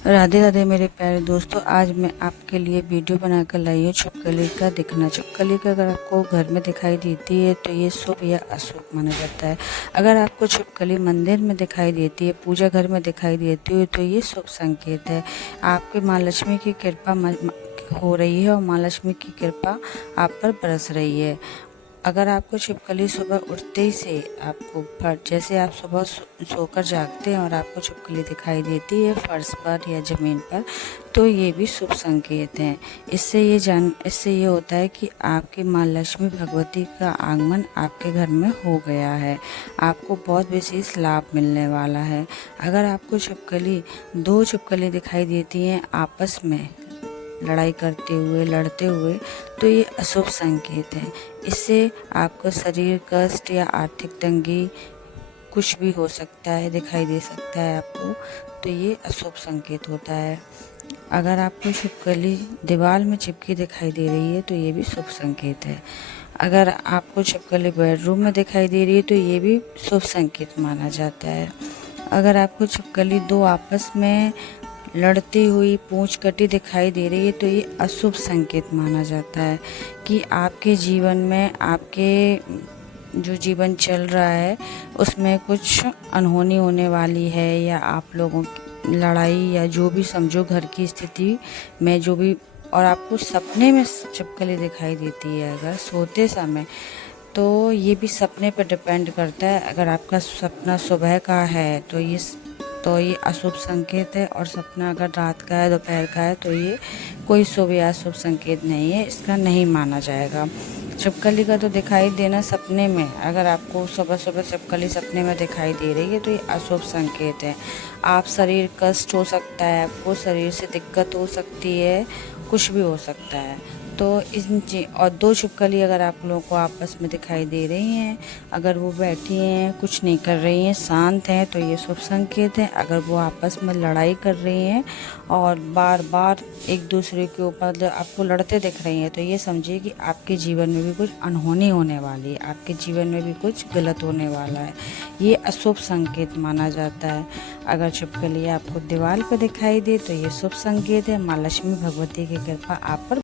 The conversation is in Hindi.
राधे राधे मेरे प्यारे दोस्तों, आज मैं आपके लिए वीडियो बनाकर लाई हूँ छिपकली का दिखना। छिपकली का अगर आपको घर में दिखाई देती है तो ये शुभ या अशुभ माना जाता है। अगर आपको छिपकली मंदिर में दिखाई देती है, पूजा घर में दिखाई देती है तो ये शुभ संकेत है। आपके माँ लक्ष्मी की कृपा हो रही है और माँ लक्ष्मी की कृपा आप पर बरस रही है। अगर आपको छिपकली सुबह उठते ही से आपको जैसे आप सुबह सोकर जागते हैं और आपको छिपकली दिखाई देती है फर्श पर या ज़मीन पर, तो ये भी शुभ संकेत हैं। इससे ये होता है कि आपकी माँ लक्ष्मी भगवती का आगमन आपके घर में हो गया है। आपको बहुत विशेष लाभ मिलने वाला है। अगर आपको दो छिपकली दिखाई देती हैं आपस में लड़ाई करते हुए, लड़ते हुए, तो ये अशुभ संकेत है। इससे आपको शरीर कष्ट या आर्थिक तंगी कुछ भी हो सकता है, दिखाई दे सकता है आपको, तो ये अशुभ संकेत होता है। अगर आपको छिपकली दीवार में चिपकी दिखाई दे रही है तो ये भी शुभ संकेत है। अगर आपको छिपकली बेडरूम में दिखाई दे रही है तो ये भी शुभ संकेत माना जाता है। अगर आपको छिपकली दो आपस में लड़ती हुई पूंछ कटी दिखाई दे रही है तो ये अशुभ संकेत माना जाता है कि आपके जीवन में, आपके जो जीवन चल रहा है उसमें कुछ अनहोनी होने वाली है, या आप लोगों की लड़ाई या जो भी समझो घर की स्थिति में जो भी, और आपको सपने में छिपकली दिखाई देती है अगर सोते समय, तो ये भी सपने पर डिपेंड करता है। अगर आपका सपना सुबह का है तो ये अशुभ संकेत है, और सपना अगर रात का है, दोपहर का है, तो ये कोई शुभ या अशुभ संकेत नहीं है, इसका नहीं माना जाएगा। छिपकली का तो दिखाई देना सपने में, अगर आपको सुबह सुबह छिपकली सपने में दिखाई दे रही है तो ये अशुभ संकेत है। आप शरीर कष्ट हो सकता है, आपको शरीर से दिक्कत हो सकती है, कुछ भी हो सकता है। तो और दो छिपकली अगर आप लोगों को आपस में दिखाई दे रही हैं, अगर वो बैठी हैं, कुछ नहीं कर रही हैं, शांत हैं, तो ये शुभ संकेत है। अगर वो आपस में लड़ाई कर रही हैं और बार बार एक दूसरे के ऊपर आपको लड़ते दिख रही हैं, तो ये समझिए कि आपके जीवन में भी कुछ अनहोनी होने वाली है, आपके जीवन में भी कुछ गलत होने वाला है। ये अशुभ संकेत माना जाता है। अगर छिपकली आपको दीवार पर दिखाई दे तो ये शुभ संकेत है, माँ लक्ष्मी भगवती की कृपा आप पर